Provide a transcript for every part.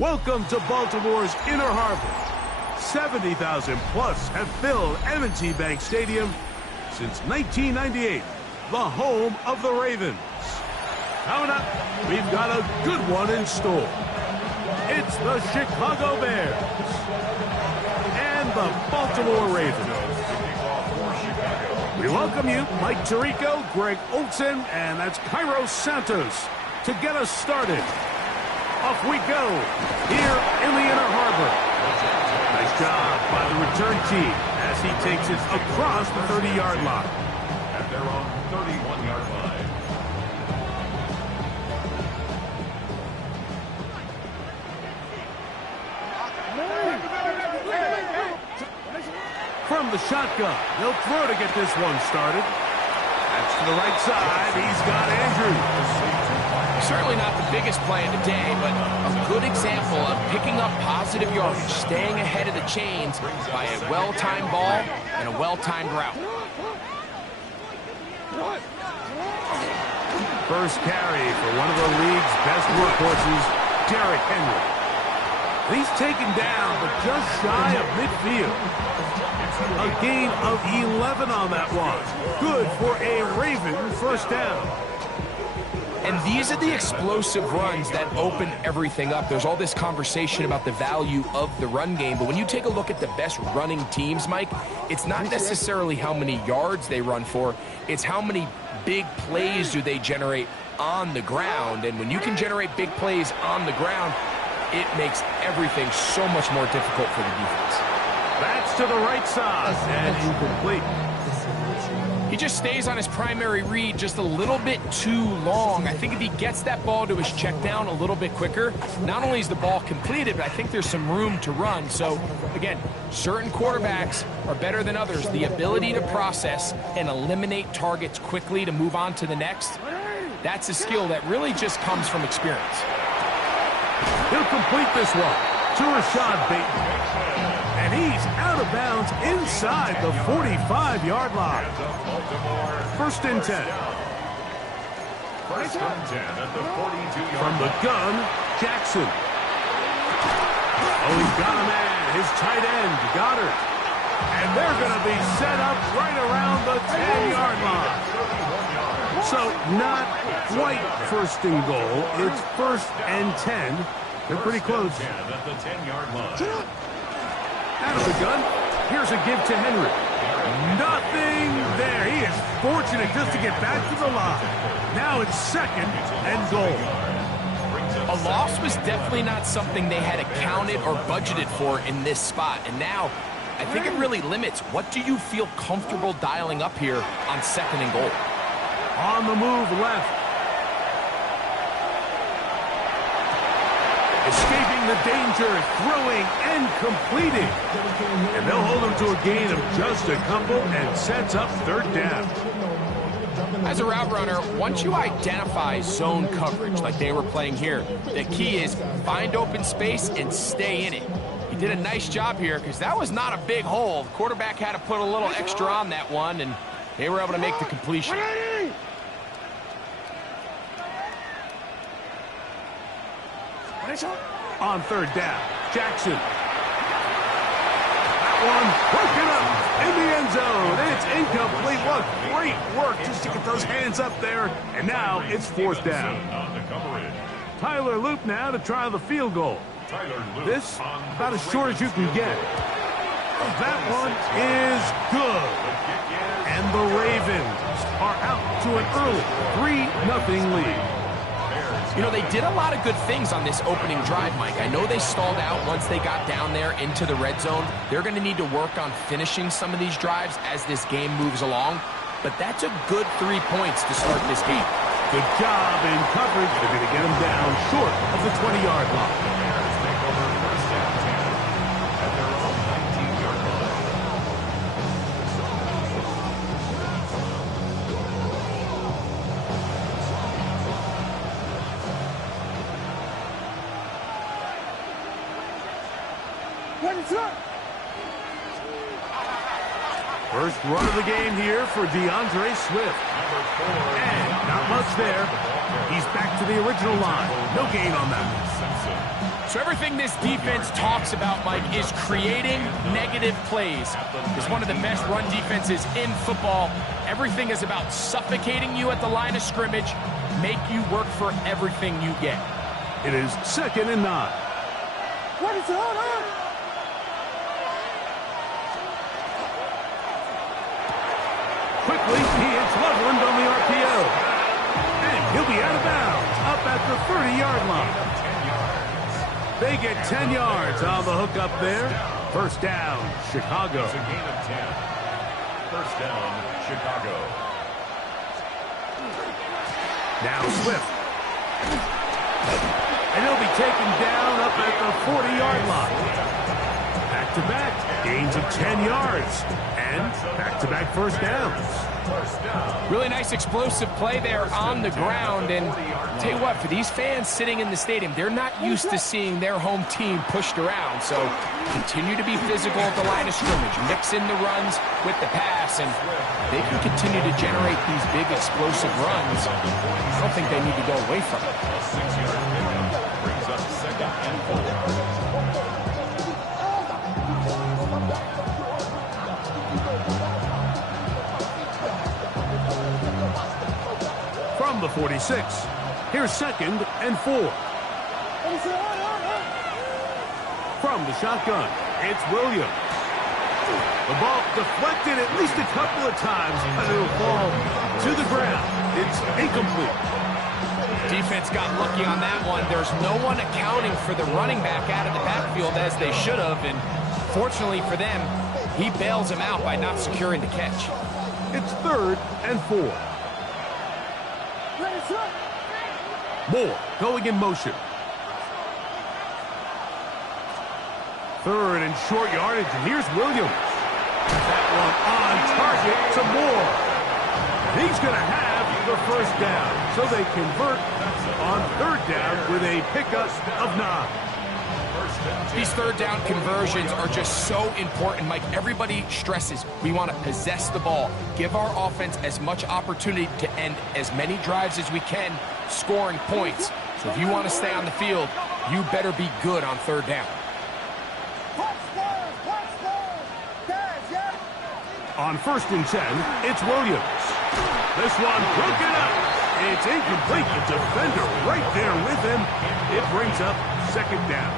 Welcome to Baltimore's Inner Harbor. 70,000 plus have filled M&T Bank Stadium since 1998, the home of the Ravens. Coming up, we've got a good one in store. It's the Chicago Bears and the Baltimore Ravens. We welcome you, Mike Tirico, Greg Olsen, and that's Cairo Santos to get us started. Off we go here in the Inner Harbor. Nice job by the return team as he takes it across the 30-yard line. At their own 31-yard line. From the shotgun, he'll throw to get this one started. That's to the right side. He's got Andrews. Certainly not the biggest play of the day, but a good example of picking up positive yardage, staying ahead of the chains by a well-timed ball and a well-timed route. First carry for one of the league's best workhorses, Derrick Henry. He's taken down, but just shy of midfield. A gain of 11 on that one. Good for a Raven first down. And these are the explosive runs that open everything up. There's all this conversation about the value of the run game, but when you take a look at the best running teams, Mike, it's not necessarily how many yards they run for, it's how many big plays do they generate on the ground. And when you can generate big plays on the ground, it makes everything so much more difficult for the defense. That's to the right side and incomplete. He just stays on his primary read just a little bit too long. I think if he gets that ball to his check down a little bit quicker, not only is the ball completed, but I think there's some room to run. So, again, certain quarterbacks are better than others. The ability to process and eliminate targets quickly to move on to the next, that's a skill that really just comes from experience. He'll complete this one to Rashad Bateman. And he's out of bounds inside the 45-yard line. First and 10. First and 10 at the 42-yard From the gun, Jackson. Oh, he's got a man, his tight end, Goddard. And they're going to be set up right around the 10-yard line. So not quite first and goal. It's first and 10. They're pretty close. At the 10-yard line. Out of the gun, here's a give to Henry. Nothing there. He is fortunate just to get back to the line. Now it's second and goal. A loss was definitely not something they had accounted or budgeted for in this spot. And now, I think it really limits what do you feel comfortable dialing up here on second and goal. On the move left. Escaping the danger, throwing and completing. And they'll hold him to a gain of just a couple and sets up third down. As a route runner, once you identify zone coverage like they were playing here, the key is find open space and stay in it. He did a nice job here because that was not a big hole. The quarterback had to put a little extra on that one, and they were able to make the completion. On third down, Jackson. That one broken up in the end zone. It's incomplete. What great work just to get those hands up there. And now it's fourth down. Tyler Loop now to try the field goal. This about as short as you can get. That one is good. And the Ravens are out to an early 3-0 lead. You know, they did a lot of good things on this opening drive, Mike. I know they stalled out once they got down there into the red zone. They're going to need to work on finishing some of these drives as this game moves along. But that's a good 3 points to start this game. Good job in coverage. They're going to get him down short of the 20-yard line. First run of the game here for DeAndre Swift. And not much there. He's back to the original line. No gain on that. So everything this defense talks about, Mike, is creating negative plays. It's one of the best run defenses in football. Everything is about suffocating you at the line of scrimmage, make you work for everything you get. It is 2nd and 9. What is going on? Quickly, he hits Loveland on the RPO. And he'll be out of bounds, up at the 30-yard line. They get 10 yards on the hook up there. First down, Chicago. It's a gain of 10. First down, Chicago. Now Swift. And he'll be taken down up at the 40-yard line. Back-to-back, gains of 10 yards. And back-to-back first downs. Really nice explosive play there on the ground. And tell you what, for these fans sitting in the stadium, they're not used to seeing their home team pushed around. So continue to be physical at the line of scrimmage. Mix in the runs with the pass, and they can continue to generate these big explosive runs. I don't think they need to go away from it. A 6-yard pickup brings up 2nd and 4. From the 46, here's 2nd and 4. From the shotgun, it's Williams. The ball deflected at least a couple of times, but it'll fall to the ground. It's incomplete. Defense got lucky on that one. There's no one accounting for the running back out of the backfield as they should have, and fortunately for them, he bails him out by not securing the catch. It's 3rd and 4. Moore going in motion. 3rd and short yardage, and here's Williams. That one on target to Moore. He's going to have the first down, so they convert on 3rd down with a pickup of 9. These 3rd down conversions are just so important, Mike. Everybody stresses we want to possess the ball, give our offense as much opportunity to end as many drives as we can, scoring points. So if you want to stay on the field, you better be good on 3rd down. On 1st and 10, it's Williams. This one broken up. It's incomplete. The defender right there with him. It brings up 2nd down.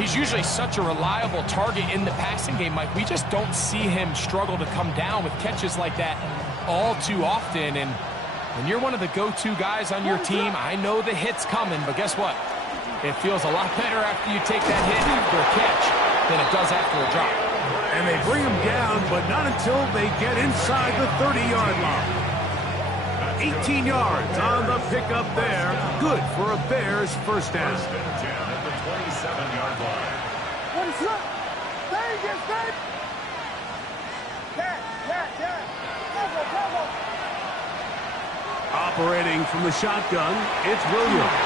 He's usually such a reliable target in the passing game, Mike. We just don't see him struggle to come down with catches like that all too often. And when you're one of the go-to guys on your team, I know the hit's coming, but guess what? It feels a lot better after you take that hit after a catch than it does after a drop. And they bring him down, but not until they get inside the 30-yard line. 18 yards on the pickup there. Good for a Bears first down. First and 10 at the 27-yard line. What is up? Vegas, baby! Operating from the shotgun, it's Williams.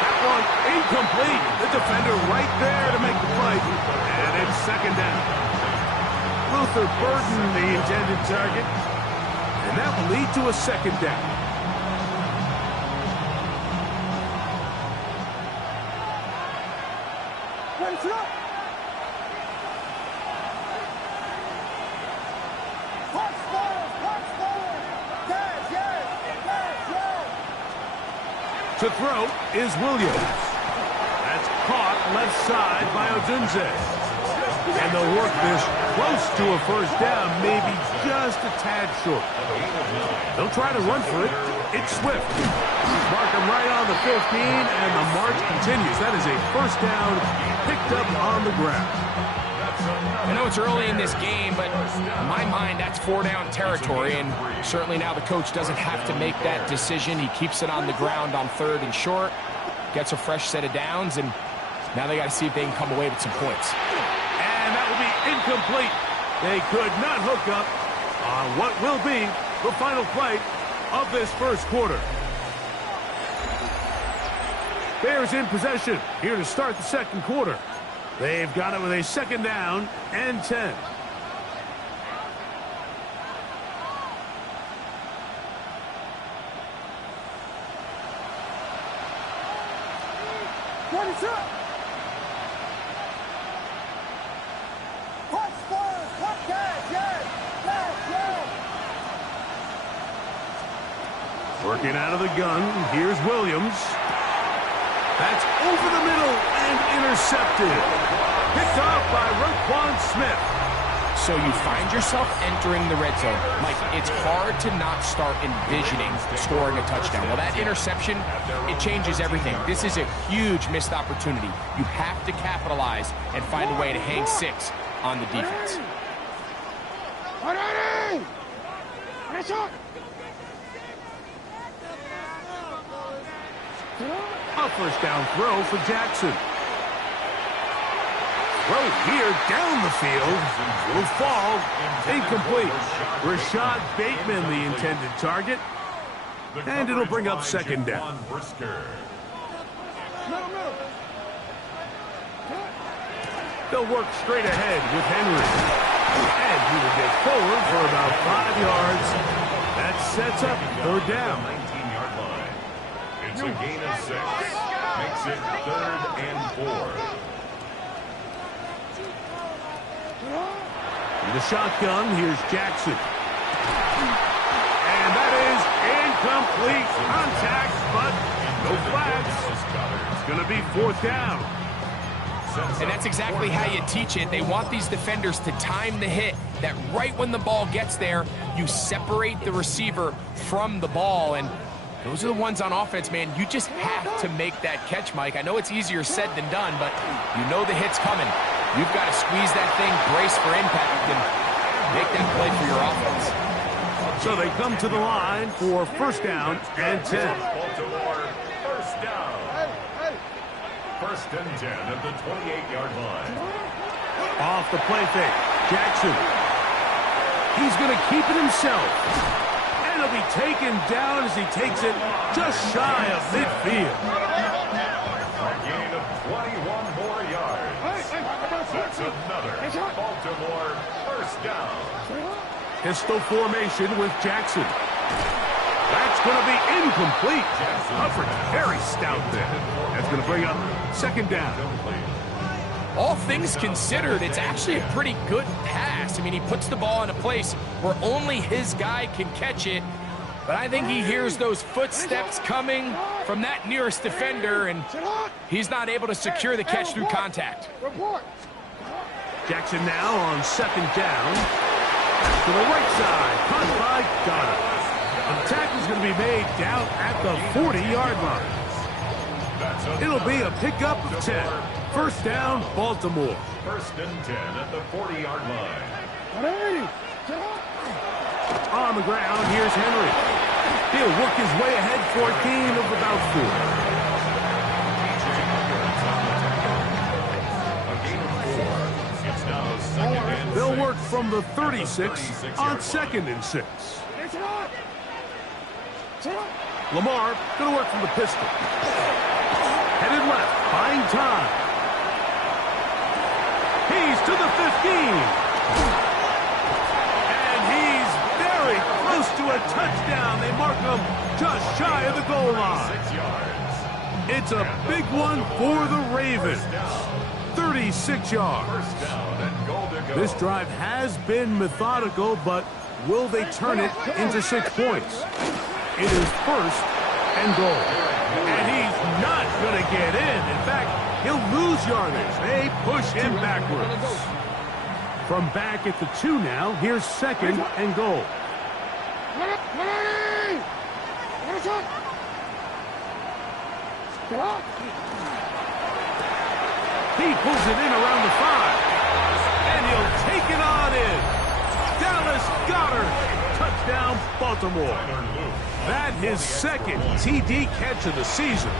That one incomplete. The defender right there to make the play. And it's 2nd down. Luther Burden, the intended target. And that will lead to a 2nd down. What's up? To throw is Williams. That's caught left side by Odunze. And they'll work this close to a first down, maybe just a tad short. They'll try to run for it. It's Swift. Mark him right on the 15, and the march continues. That is a first down picked up on the ground. I know it's early in this game, but in my mind, that's 4-down territory, and certainly now the coach doesn't have to make that decision. He keeps it on the ground on 3rd and short, gets a fresh set of downs, and now they got to see if they can come away with some points. And that will be incomplete. They could not hook up on what will be the final play of this first quarter. Bears in possession here to start the 2nd quarter. They've got it with a 2nd down and 10. Go! 20's up. Punch forward. Punch cash. Yes. Working out of the gun, here's Williams. That's over the middle and intercepted. Picked off by Roquan Smith. So you find yourself entering the red zone. Mike, it's hard to not start envisioning scoring a touchdown. Well, that interception, it changes everything. This is a huge missed opportunity. You have to capitalize and find a way to hang 6 on the defense. A first down throw for Jackson. Throw here down the field. Will fall. Incomplete. Rashad Bateman, the intended target. And it'll bring up second down. They'll work straight ahead with Henry. And he will get forward for about 5 yards. That sets up third down. 19-yard line. It's a gain of 6. Makes it 3rd and 4. In the shotgun, here's Jackson. And that is incomplete contact, but no flags. It's going to be 4th down. And that's exactly how you teach it. They want these defenders to time the hit, that right when the ball gets there, you separate the receiver from the ball. And those are the ones on offense, man. You just have to make that catch, Mike. I know it's easier said than done, but you know the hit's coming. You've got to squeeze that thing, brace for impact, and make that play for your offense. So they come to the line for first down and 10. Baltimore, first down. First and 10 at the 28-yard line. Off the play fake, Jackson. He's going to keep it himself. And he'll be taken down as he takes it just shy of midfield. A gain of 21 more yards. That's another Baltimore first down. Pistol formation with Jackson. That's going to be incomplete. Coverage very stout there. That's going to bring up second down. All things considered, it's actually a pretty good pass. I mean, he puts the ball in a place where only his guy can catch it. But I think he hears those footsteps coming from that nearest defender, and he's not able to secure the catch through contact. Jackson now on second down. To the right side, caught by Goddard. The tackle's going to be made down at the 40-yard line. It'll be a pickup of 10. First down, Baltimore. First and 10 at the 40-yard line. On the ground, here's Henry. He'll work his way ahead for a gain of about 4. It's now second and They'll 6. work from the 36 on second and 6. Lamar going to work from the pistol. Headed left, buying time. He's to the 15. And he's very close to a touchdown. They mark him just shy of the goal line. 6 yards. It's a big one for the Ravens. 36 yards. First down and goal to go. This drive has been methodical, but will they turn it into 6 points? It is first and goal. And he's not going to get in. In fact, he'll lose yardage. They push him backwards. From back at the 2 now, here's second and goal. He pulls it in around the 5. And he'll take it on in. Dallas Goedert. Touchdown, Baltimore. That his second TD catch of the season.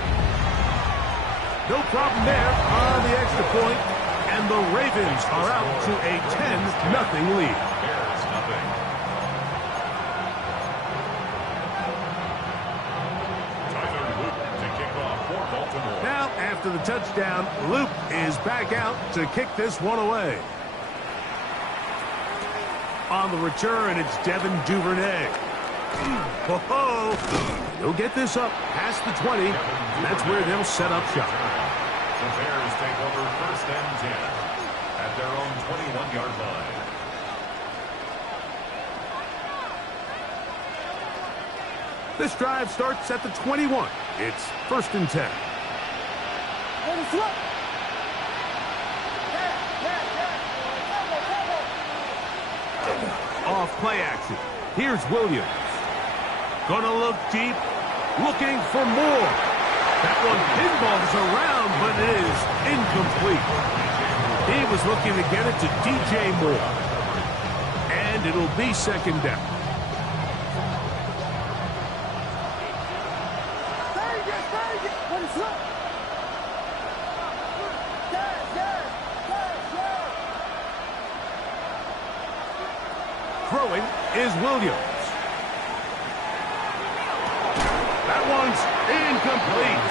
No problem there on the extra point, and the Ravens are out to a 10-0 lead. Bears nothing. Tyler Luke to kick off for Baltimore. Now, after the touchdown, Luke is back out to kick this one away. On the return, it's Devin Duvernay. He'll get this up past the 20. That's where they'll set up shop. The Bears take over 1st and 10 at their own 21-yard line. This drive starts at the 21. It's 1st and 10. Off play action. Here's Williams. Gonna look deep, looking for more. That one pinballs around, but it is incomplete. He was looking to get it to DJ Moore. And it'll be 2nd down. Throwing is Williams. That one's incomplete.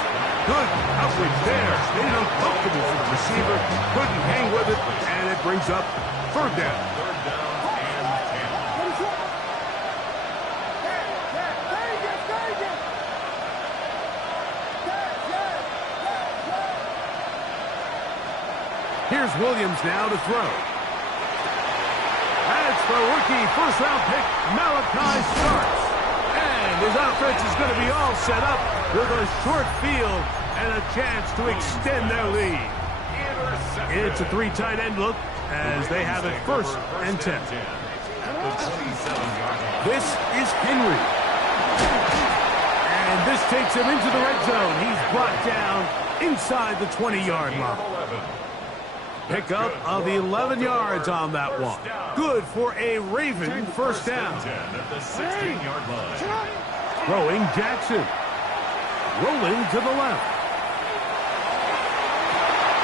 Good coverage there. Stayed uncomfortable for the receiver. Couldn't hang with it, and it brings up 3rd down. 3rd down and 10. Here's Williams now to throw. That's the rookie first-round pick, Malachi Starks. And his offense is going to be all set up with a short field and a chance to extend their lead. It's a 3 tight end look as they have it 1st and 10. This is Henry. And this takes him into the red zone. He's brought down inside the 20-yard line. Pickup of 11 yards on that one. Good for a Raven 1st down. At the 16-yard line. Throwing Jackson. Rolling to the left.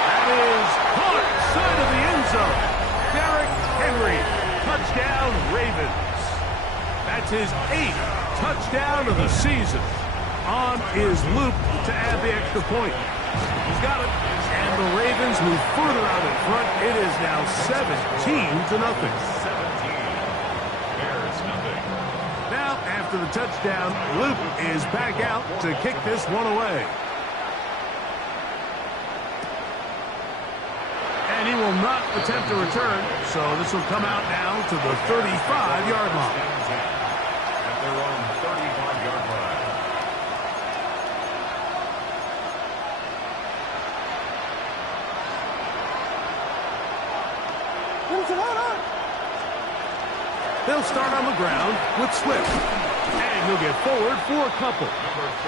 That is caught side of the end zone. Derrick Henry. Touchdown Ravens. That's his 8th touchdown of the season. On is Luke to add the extra point. He's got it. And the Ravens move further out in front. It is now 17-0. 17. Bears nothing. Now, after the touchdown, Luke is back out to kick this one away. And he will not attempt a return, so this will come out now to the 35-yard line. At their own 35-yard line. They'll start on the ground with Swift. And he'll get forward for a couple.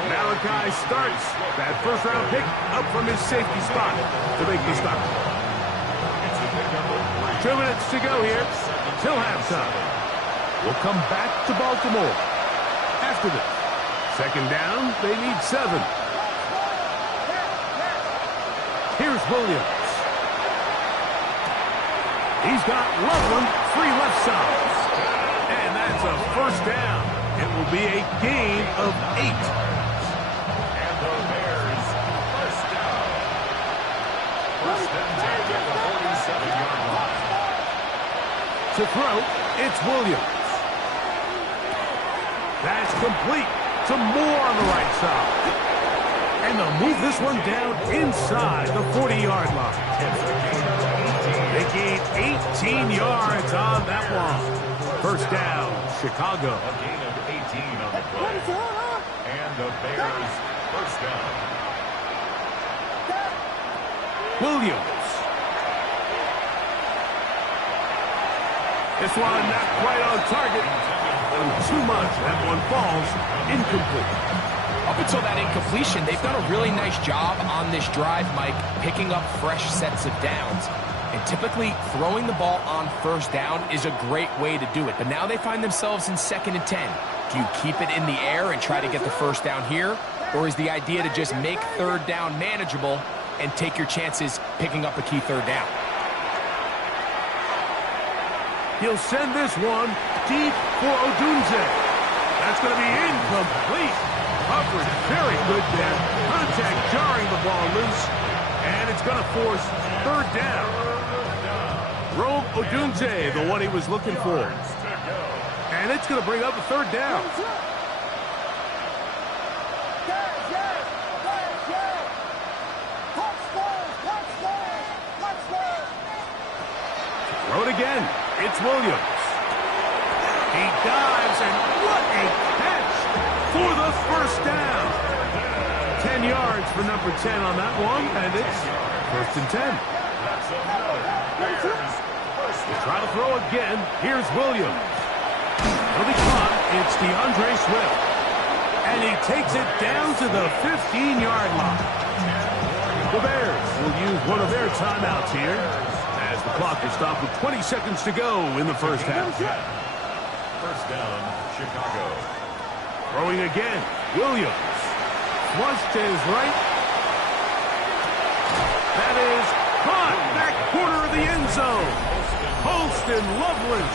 Malachi Starks that first-round pick up from his safety spot to make the stop. 2 minutes to go here till halftime. We'll come back to Baltimore. After this, 2nd down, they need 7. Here's Williams. He's got Loveland free left side. And that's a 1st down. It will be a gain of 8. And the Bears 1st down. 1st and 10 at the 47-yard line. To throw, it's Williams. That's complete to Moore on the right side. And they'll move this one down inside the 40-yard line. They gain 18 yards on that one. 1st down, Chicago. A gain of 18 on the play. And the Bears 1st down. Williams. This one not quite on target. Too much. That one falls incomplete. Up until that incompletion, they've done a really nice job on this drive, Mike, picking up fresh sets of downs. And typically, throwing the ball on 1st down is a great way to do it. But now they find themselves in 2nd and 10. Do you keep it in the air and try to get the 1st down here? Or is the idea to just make 3rd down manageable and take your chances picking up a key 3rd down? He'll send this one deep for Odunze. That's going to be incomplete. Coverage very good there. Contact jarring the ball loose. And it's going to force 3rd down. Rome Odunze, the one he was looking for. And it's going to bring up a 3rd down. Throw it again. It's Williams. He dives, and what a catch for the first down. 10 yards for number 10 on that one, and it's 1st and 10. They try to throw again. Here's Williams. It'll be caught. It's DeAndre Swift. And he takes it down to the 15-yard line. The Bears will use one of their timeouts here as the clock is stopped with 20 seconds to go in the first half. First down, Chicago. Throwing again. Williams. Flushed to his right. That is caught. Back corner of the end zone. Holston Loveland.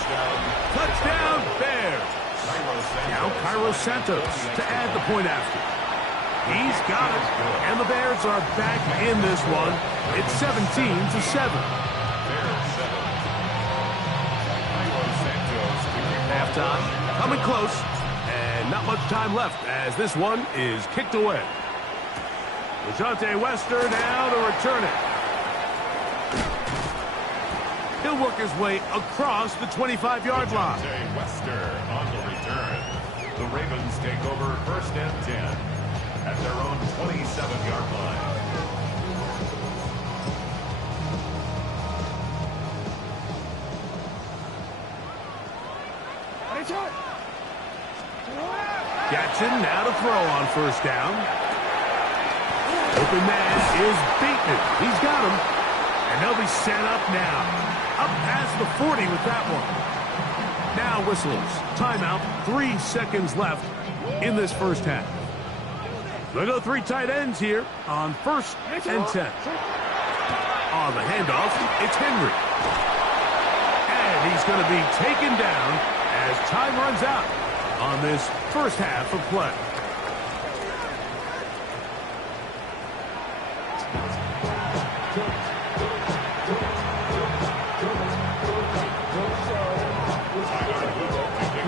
Touchdown, Bears. Now Cairo Santos to add the point after. He's got it. And the Bears are back in this one. It's 17-7. Halftime. Coming close. And not much time left as this one is kicked away. LeJohntay Wester now to return it. He'll work his way across the 25-yard line. LeJohntay Wester on the return. The Ravens take over 1st and 10 at their own 27-yard line. Jackson now to throw on 1st down. Open man is Bateman. He's got him. And they'll be set up now. Up past the 40 with that one. Now whistles. Timeout. 3 seconds left in this first half. They'll go 3 tight ends here on 1st and 10. On the handoff, it's Henry. And he's going to be taken down as time runs out on this first half of play.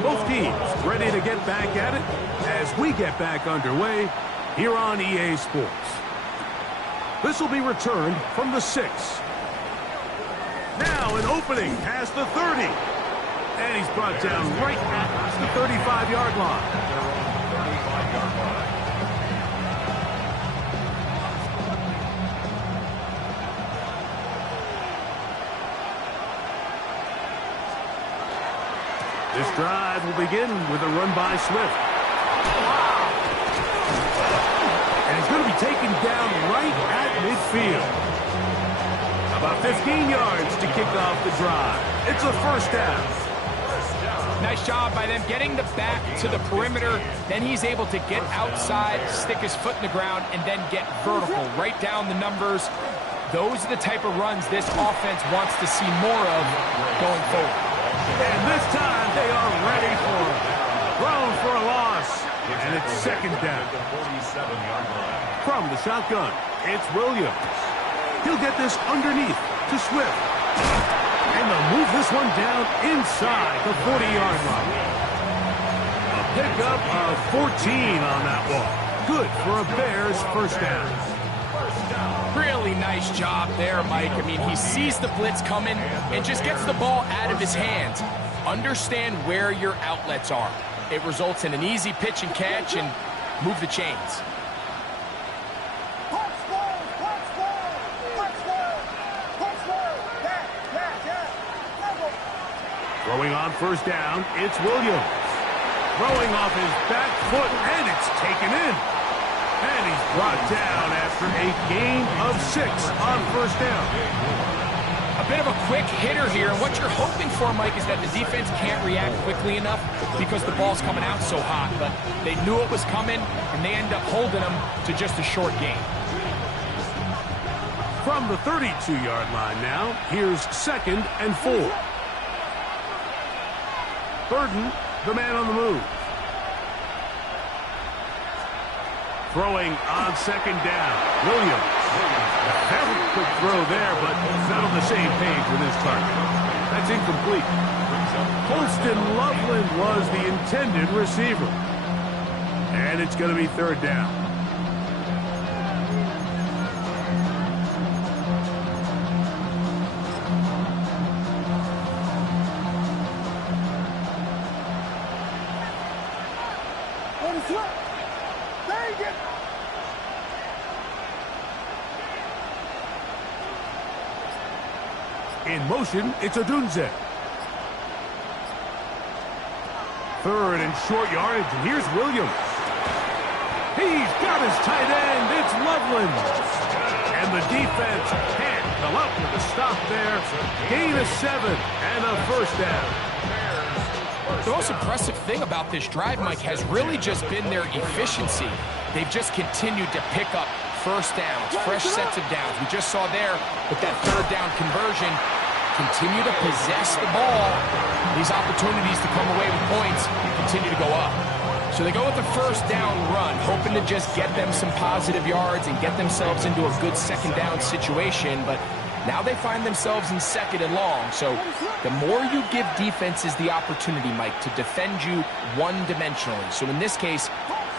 Both teams ready to get back at it as we get back underway here on EA Sports. This will be returned from the 6. Now an opening past the 30. And he's brought down right at the 35-yard line. This drive will begin with a run by Swift. And he's going to be taken down right at midfield. About 15 yards to kick off the drive. It's a 1st down. Nice job by them getting the back to the perimeter. Then he's able to get outside, stick his foot in the ground, and then get vertical right down the numbers. Those are the type of runs this offense wants to see more of going forward. And this time they are ready for it. Thrown for a loss. And it's 2nd down. From the shotgun, it's Williams. He'll get this underneath to Swift. And they'll move this one down inside the 40-yard line. A pickup of 14 on that one. Good for a Bears 1st down. Really nice job there, Mike. I mean, he sees the blitz coming and just gets the ball out of his hands. Understand where your outlets are. It results in an easy pitch and catch and move the chains. Throwing on 1st down, it's Williams. Throwing off his back foot, and it's taken in. And he's brought down after a gain of 6 on 1st down. A bit of a quick hitter here, and what you're hoping for, Mike, is that the defense can't react quickly enough because the ball's coming out so hot. But they knew it was coming, and they end up holding them to just a short gain. From the 32-yard line now, here's 2nd and 4. Burden, the man on the move. Throwing on 2nd down. Williams. Very quick throw there, but not on the same page with his target. That's incomplete. Holston Loveland was the intended receiver. And it's going to be 3rd down. Let it slip. Dang it. In motion, it's Odunze. Third and short yardage, and here's Williams. He's got his tight end. It's Loveland. And the defense can't come up with a stop there. Gain of 7 and a first down. The most impressive thing about this drive, Mike, has really just been their efficiency. They've just continued to pick up first downs, fresh sets of downs. We just saw there with that third down conversion, continue to possess the ball. These opportunities to come away with points continue to go up. So they go with the first down run, hoping to just get them some positive yards and get themselves into a good second down situation. But now they find themselves in second and long. So the more you give defenses the opportunity, Mike, to defend you one-dimensionally. So in this case,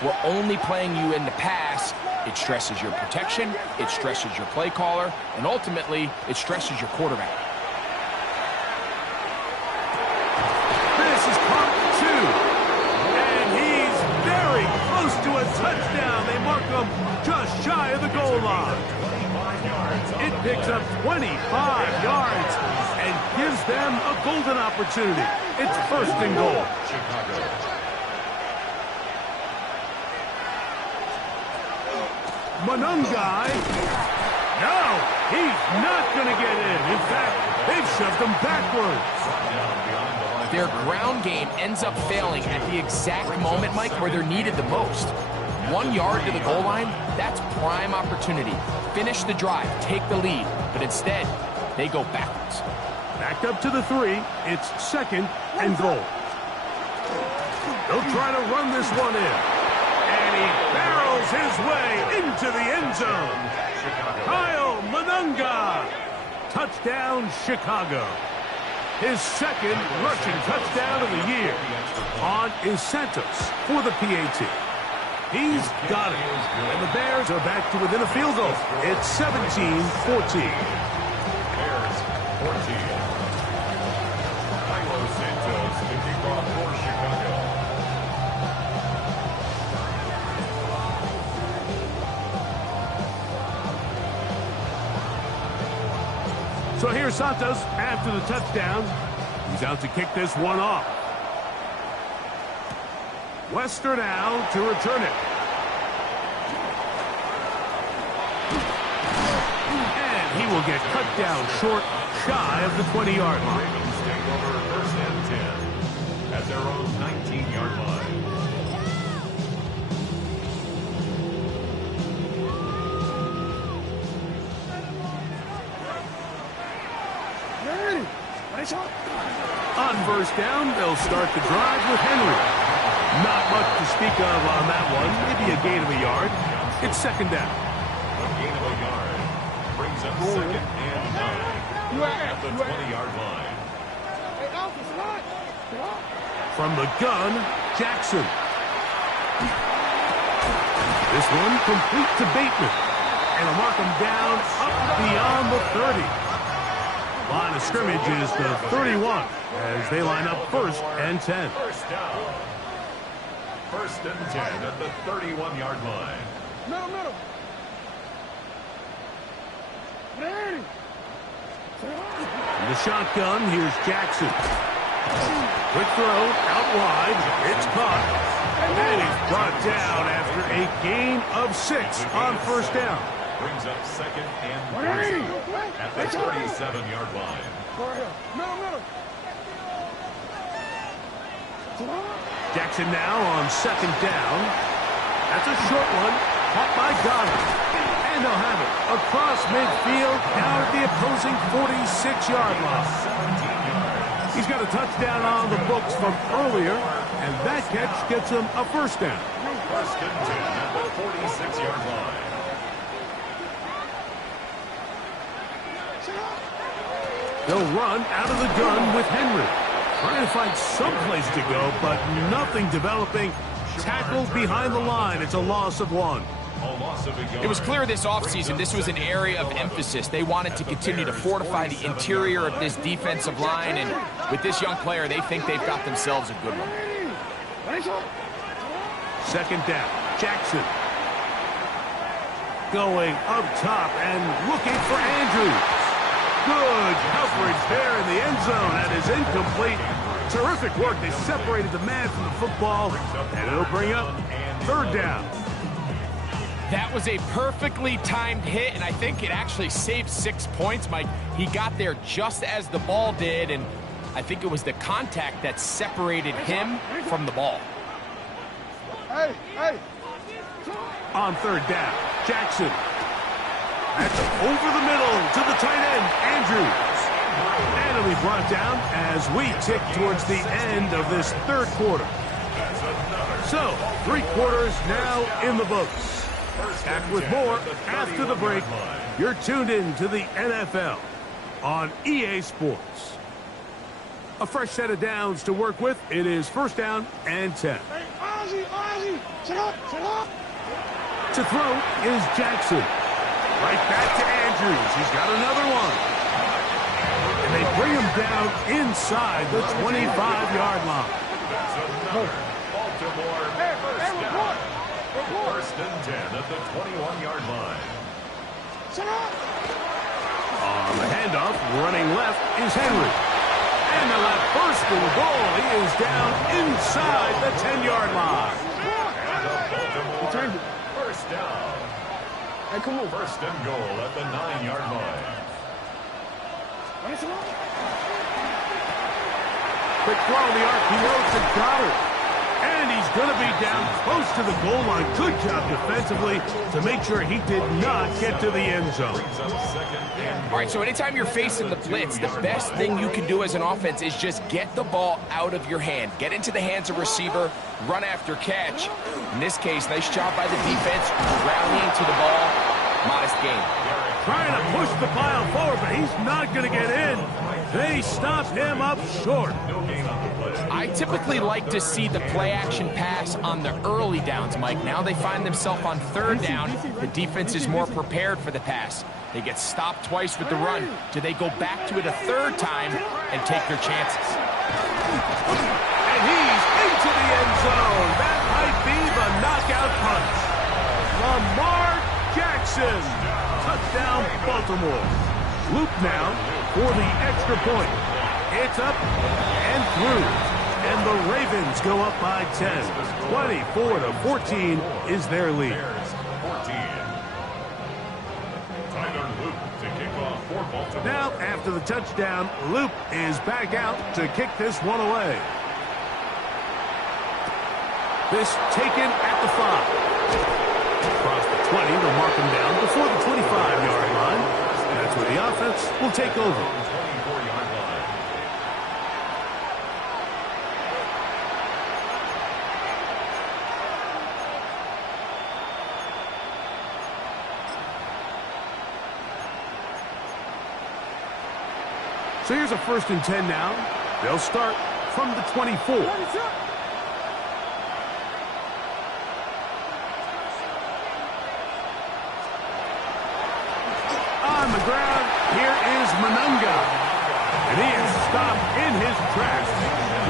we're only playing you in the pass. It stresses your protection, it stresses your play caller, and ultimately, it stresses your quarterback. This is caught 2. And he's very close to a touchdown. They mark him just shy of the goal line. It picks up 25 yards and gives them a golden opportunity. It's first and goal. Monungai. No, he's not going to get in. In fact, they've shoved him backwards. Their ground game ends up failing at the exact moment, Mike, where they're needed the most. 1 yard to the goal line, that's prime opportunity. Finish the drive, take the lead, but instead, they go backwards. Backed up to the 3, it's second and goal. They'll try to run this one in. And he barrels his way into the end zone. Kyle Monunga. Touchdown, Chicago. His second rushing touchdown of the year. On is Santos for the PAT. He's got it. And the Bears are back to within a field goal. It's 17-14. Bears 14. Kyle Santos, the kickoff for Chicago. So here's Santos after the touchdown. He's out to kick this one off. Wester now to return it. And he will get cut down short, shy of the 20-yard line. Ravens take over first and 10 at their own 19-yard line. On first down, they'll start the drive with Henry. Not much to speak of on that one. Maybe a gain of a yard. It's second down. A gain of a yard brings up second and 9 at the 20-yard line. From the gun, Jackson. This one complete to Bateman. And he'll mark him down up beyond the 30. Line of scrimmage is the 31 as they line up first and 10. First down. First and 10 at the 31-yard line. Middle. In the shotgun, here's Jackson. Quick throw, out wide. It's caught. And he's brought down after a gain of 6 on first down. Brings up second and 3 at the 37-yard line. Middle. Jackson now on second down. That's a short one. Caught by Goddard. And they'll have it across midfield down at the opposing 46-yard line. He's got a touchdown on the books from earlier, and that catch gets him a first down. First and 10 at the 46-yard line. They'll run out of the gun with Henry. Trying to find some place to go, but nothing developing. Tackled behind the line. It's a loss of 1. It was clear this offseason this was an area of emphasis. They wanted to continue to fortify the interior of this defensive line, and with this young player, they think they've got themselves a good one. Second down, Jackson. Going up top and looking for Andrews. Good coverage there in the end zone. That is incomplete. Terrific work. They separated the man from the football, and it'll bring up third down. That was a perfectly timed hit, and I think it actually saved 6 points, Mike. He got there just as the ball did, and I think it was the contact that separated him from the ball. Hey, hey. On third down, Jackson. That's over the middle to the tight end, Andrews. And it'll be brought down as we tick towards the end of this third quarter. So, 3 quarters now in the books. Back with more after the break. You're tuned in to the NFL on EA Sports. A fresh set of downs to work with. It is first down and 10. Hey, Ozzie, sit up, sit up. To throw is Jackson. Right back to Andrews. He's got another one. And they bring him down inside the 25-yard line. Baltimore first down. First and 10 at the 21-yard line. Sit up. On the handoff, running left is Henry. And the left first and goal. He is down inside the 10-yard line. Baltimore first down. Hey, come on. First and goal at the 9-yard line. Quick throw in the RPO to Goddard. And he's going to be down close to the goal line. Good job defensively to make sure he did not get to the end zone. All right, so anytime you're facing the blitz, the best thing you can do as an offense is just get the ball out of your hand. Get into the hands of receiver, run after catch. In this case, nice job by the defense, rallying to the ball. Modest gain. Trying to push the pile forward, but he's not going to get in. They stop him up short. I typically like to see the play-action pass on the early downs, Mike. Now they find themselves on third down. The defense is more prepared for the pass. They get stopped twice with the run. Do they go back to it a third time and take their chances? And he's into the end zone. That might be the knockout punch. Lamar Jackson. Touchdown, Baltimore. Loop now for the extra point. It's up and through. And the Ravens go up by 10. 24-14 is their lead. Tyler Loop to kick off for Baltimore. Now, after the touchdown, Loop is back out to kick this one away. This taken at the 5. Across the 20, they'll mark him down before the 25-yard line. That's where the offense will take over. 24-yard line. So here's a first and 10 now. They'll start from the 24. On the ground, here is Monunga. And he is stopped in his tracks.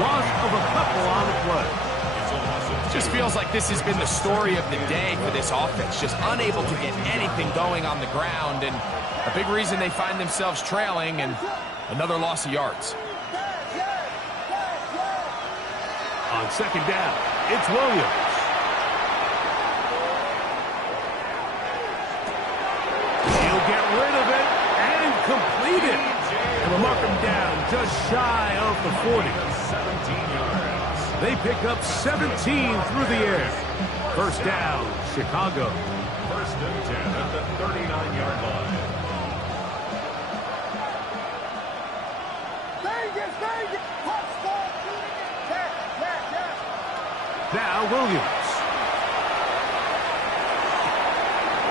Loss of a couple on the play. Just feels like this has been the story of the day for this offense. Just unable to get anything going on the ground. And a big reason they find themselves trailing and another loss of yards. On second down, it's Williams. He'll get rid of it and complete it. And they'll mark him down just shy of the 40. 17 yards. They pick up 17 through the air. First down, Chicago. First and 10 at the 39-yard line. Now Williams.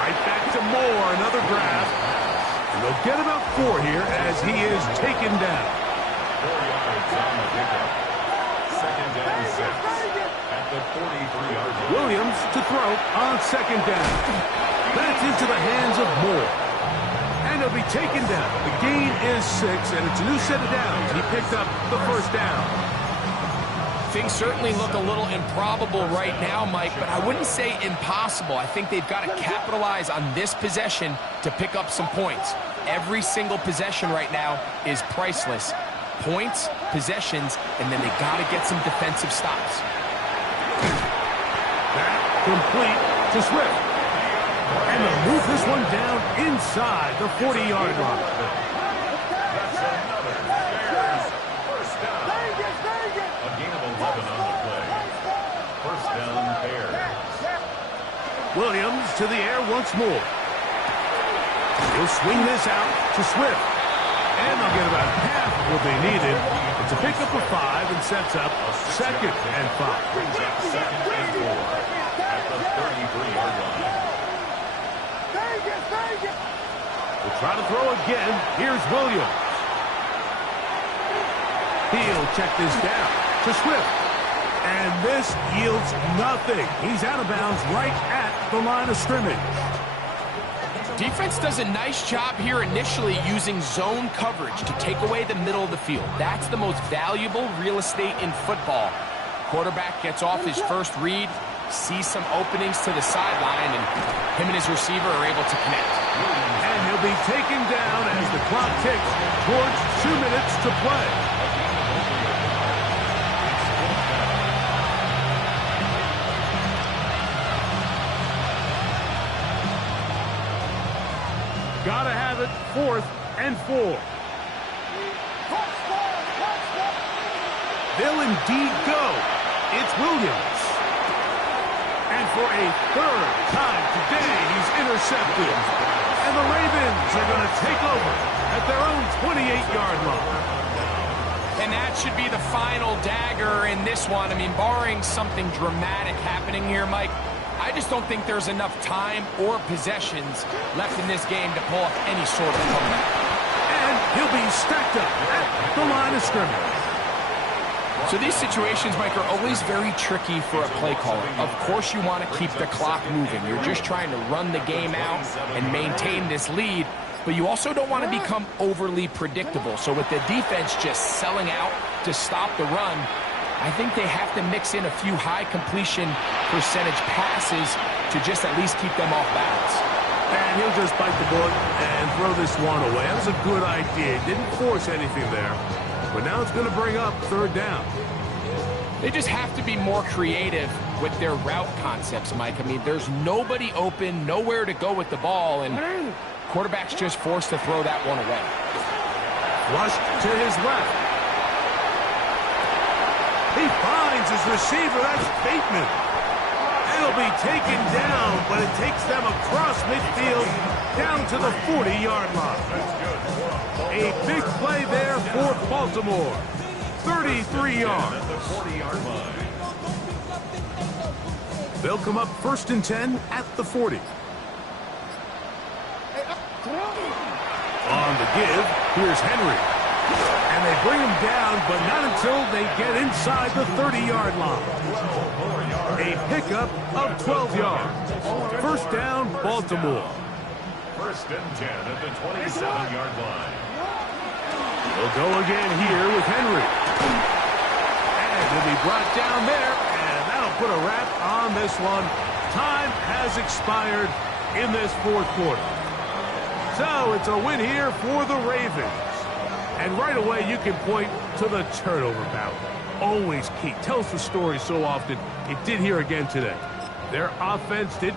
Right back to Moore, another grab. And they'll get about 4 here as he is taken down. 4 yards on the pickup. Second down 6 at the 43-yard line. Williams to throw on second down. That's into the hands of Moore. And he'll be taken down. The gain is 6, and it's a new set of downs. He picked up the first down. Things certainly look a little improbable right now, Mike, but I wouldn't say impossible. I think they've got to capitalize on this possession to pick up some points. Every single possession right now is priceless. Points, possessions, and then they got to get some defensive stops. That complete to Swift. And they'll move this one down inside the 40-yard line. That's another Bears first down. A gain of 11 on the play. First down, Bears. Williams to the air once more. He'll swing this out to Swift. And they'll get about half of what they needed. It's a pickup of 5 and sets up 2nd and 5. Brings up 2nd and 4 at the 33-yard line. We'll try to throw again. Here's Williams. He'll check this down to Swift. And this yields nothing. He's out of bounds right at the line of scrimmage. Defense does a nice job here initially using zone coverage to take away the middle of the field. That's the most valuable real estate in football. Quarterback gets off his first read, sees some openings to the sideline, and him and his receiver are able to connect. And he'll be taken down as the clock ticks towards 2 minutes to play. Gotta have it, 4th and 4. They'll indeed go. It's Williams. And for a 3rd time today, he's intercepted. And the Ravens are going to take over at their own 28-yard line. And that should be the final dagger in this one. I mean, barring something dramatic happening here, Mike, I just don't think there's enough time or possessions left in this game to pull off any sort of comeback. And he'll be stacked up at the line of scrimmage. So these situations, Mike, are always very tricky for a play caller. Of course you want to keep the clock moving. You're just trying to run the game out and maintain this lead, but you also don't want to become overly predictable. So with the defense just selling out to stop the run, I think they have to mix in a few high completion percentage passes to just at least keep them off balance. And he'll just bite the bullet and throw this one away. That was a good idea. Didn't force anything there. But now it's going to bring up 3rd down. They just have to be more creative with their route concepts, Mike. I mean, there's nobody open, nowhere to go with the ball, and quarterback's just forced to throw that one away. Flushed to his left. He finds his receiver. That's Bateman. It'll be taken down, but it takes them across midfield down to the 40-yard line. A big play there for Baltimore. 33 yards. At the 40-yard line. They'll come up 1st and 10 at the 40. On the give, here's Henry. And they bring him down, but not until they get inside the 30-yard line. A pickup of 12 yards. 1st down, Baltimore. 1st and 10 at the 27-yard line. They'll go again here with Henry. And he'll be brought down there, and that'll put a wrap on this one. Time has expired in this 4th quarter. So it's a win here for the Ravens. And right away you can point to the turnover battle. Always key. Tells the story so often. It did here again today. Their offense did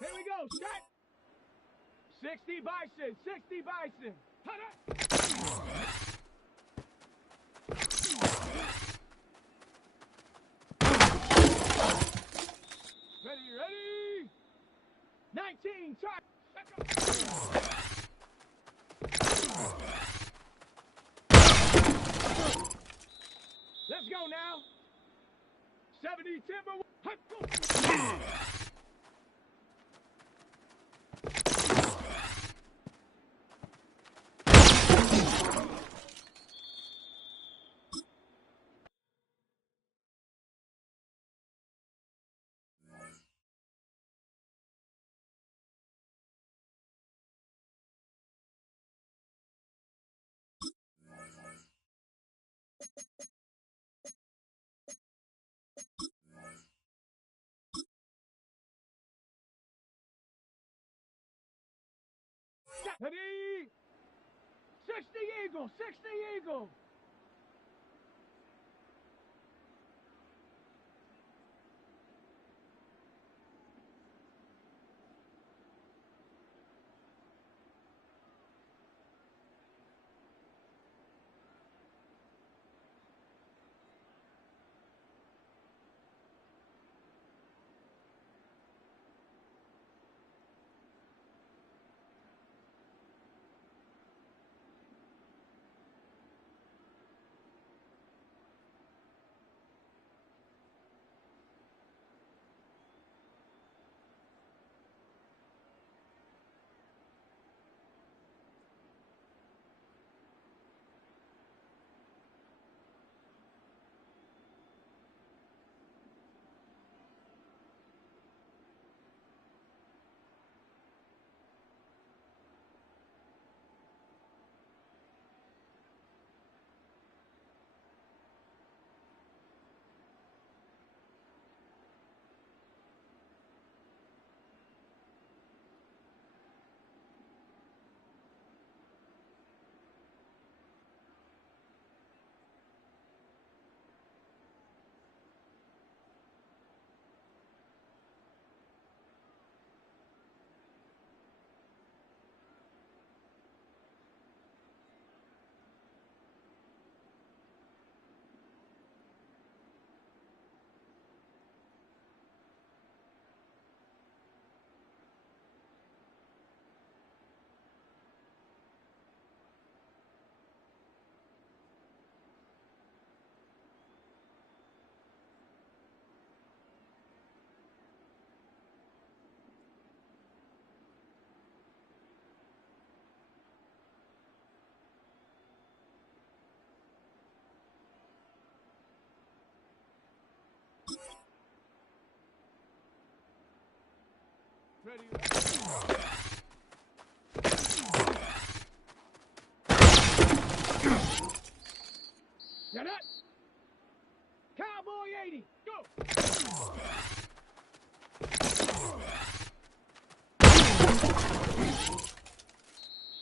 Here we go, set! 60 Bison, 60 Bison. Ready, ready! 19, try! Let's go now! 70 Timber. Ready? 60 Eagle, 60 Eagle. Set up. Cowboy 80. Go.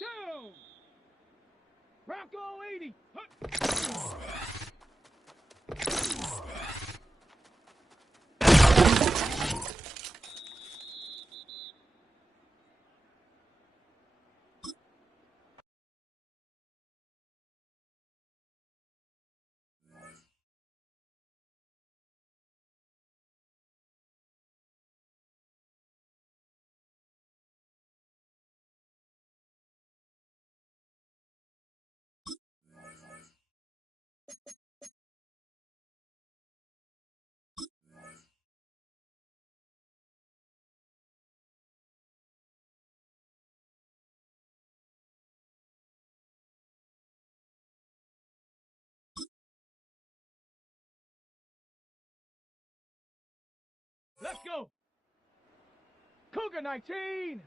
Down. Rocco 80. Let's go. Cougar 19.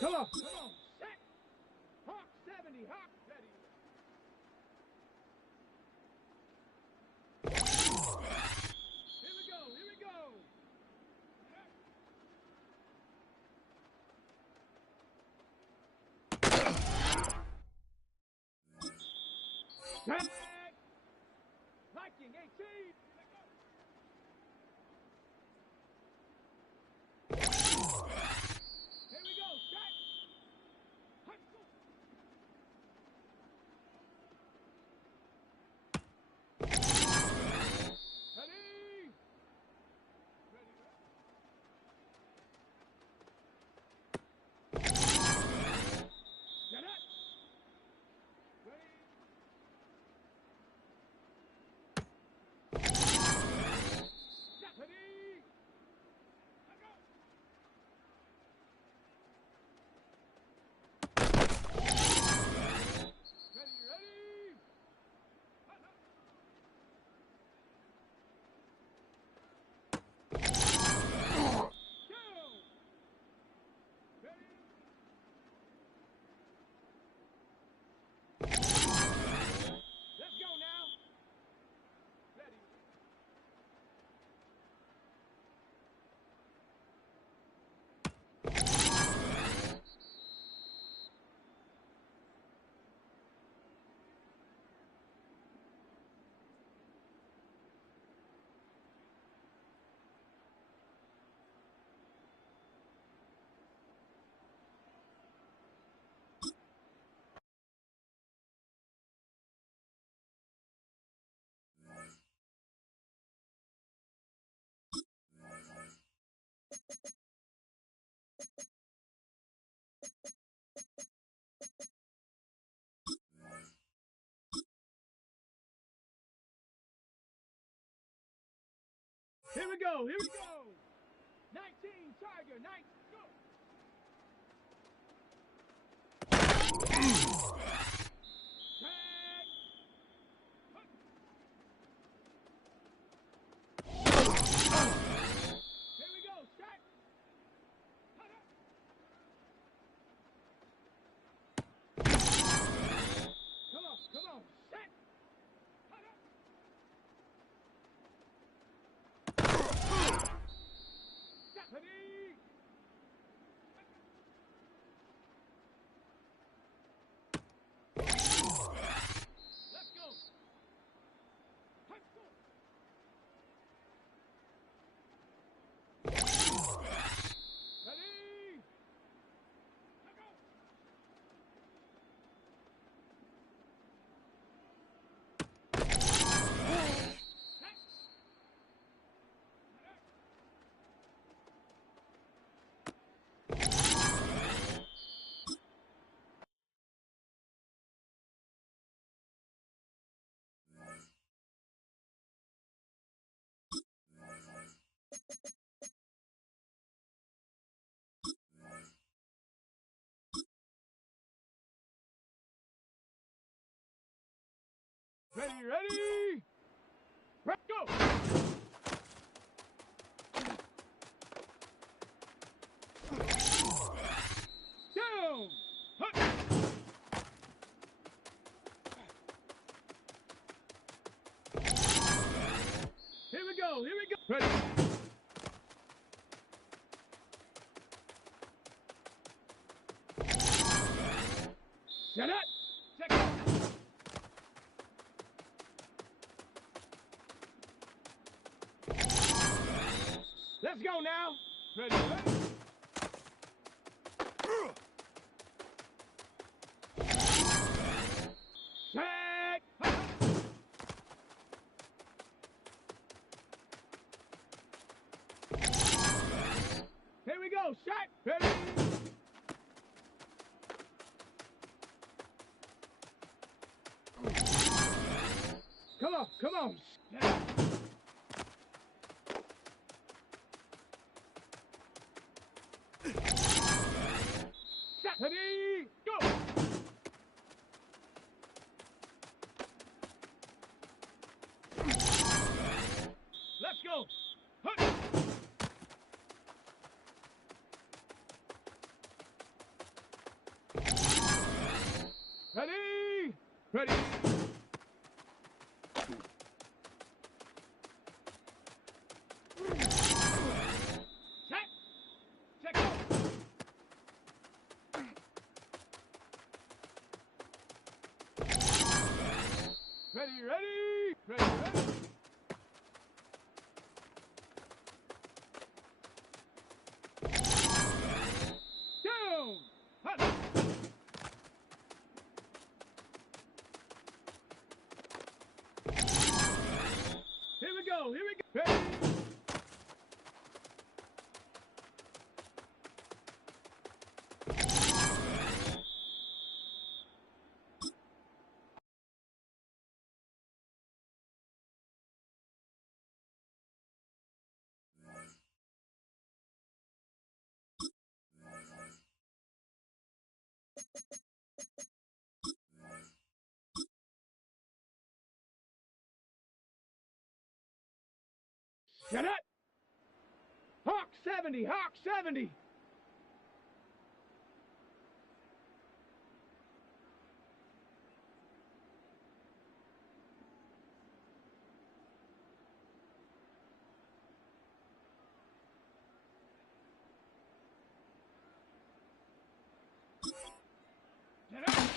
Come on. Set. Hawk 70. Hawk steady. Here we go. Set. Viking 18. Here we go. Set. Hut. Ready. Set up. Ready. Set. Ready. Let go. Ready. Hut, hut. Down. Ready. Let's go now. Ready. Here we go. 19 Tiger, 19, go. Tag. Hut. Here we go. Set. Hut, hut. Come on. Set. Hut, hut. Stephanie. Ready? Let's go! Down! Hut! Here we go! Ready! Set it! Second! Let's go now! Ready? Set! Here we go! Set! Ready? Come on! Yeah. Set! Ready? Go! Let's go! Hut! Ready? Set! Go! Ready? Down! Hut! Here we go! Ready? Set it! Hawk 70! Set it!